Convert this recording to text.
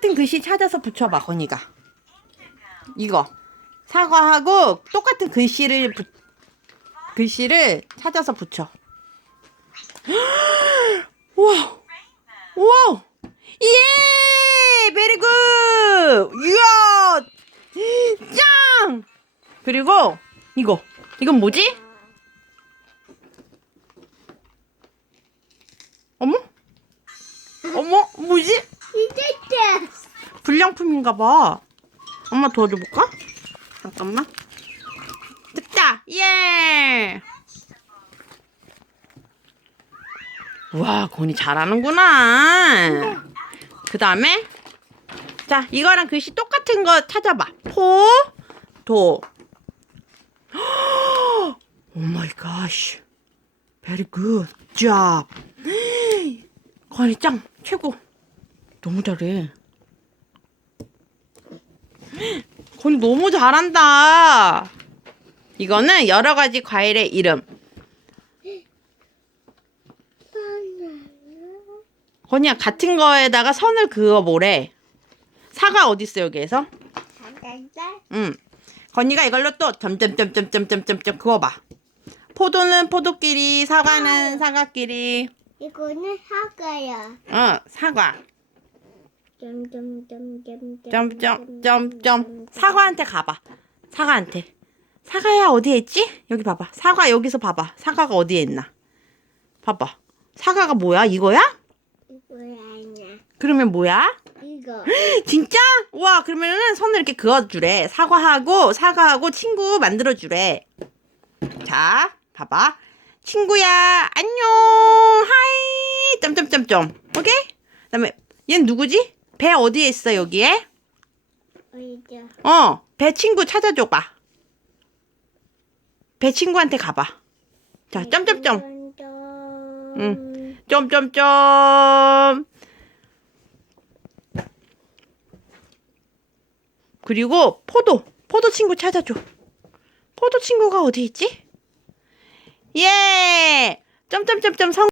똑같은 글씨 찾아서 붙여봐, 건이가. 이거. 사과하고 똑같은 글씨를 붙 글씨를 찾아서 붙여. 와, 와, 예, 베리 굿, 이야, 짱. 그리고 이거, 이건 뭐지? 어머, 어머, 뭐지? 불량품인가 봐. 엄마 도와줘볼까? 잠깐만. 됐다! 예! 와, 건이 잘하는구나. 그 다음에, 자, 이거랑 글씨 똑같은 거 찾아봐. 포, 도. 오 마이 갓. 베리 굿. 잡. 건이 짱. 최고. 너무 잘해. 건이 너무 잘한다. 이거는 여러 가지 과일의 이름. 건이야 같은 거에다가 선을 그어 보래. 사과 어디 있어 여기에서? 응. 건이가 이걸로 또 점점점점점점점 그어봐. 포도는 포도끼리, 사과는 사과끼리. 이거는 사과야. 어, 사과. 점점점점점. 점점점점. 사과한테 가봐. 사과한테. 사과야 어디에 있지? 여기 봐봐. 사과 여기서 봐봐. 사과가 어디에 있나? 봐봐. 사과가 뭐야? 이거야? 이거야 아니야. 그러면 뭐야? 이거. 진짜? 와, 그러면은 손을 이렇게 그어주래. 사과하고, 사과하고 친구 만들어주래. 자, 봐봐. 친구야, 안녕, 하이, 점점점점. 오케이? 그 다음에, 얘는 누구지? 배 어디에 있어, 여기에? 어, 배 친구 찾아줘봐. 배 친구한테 가봐. 자, 점점점. 응. 점점점. 그리고 포도, 포도 친구 찾아줘. 포도 친구가 어디 있지? 예! 점점점점 성.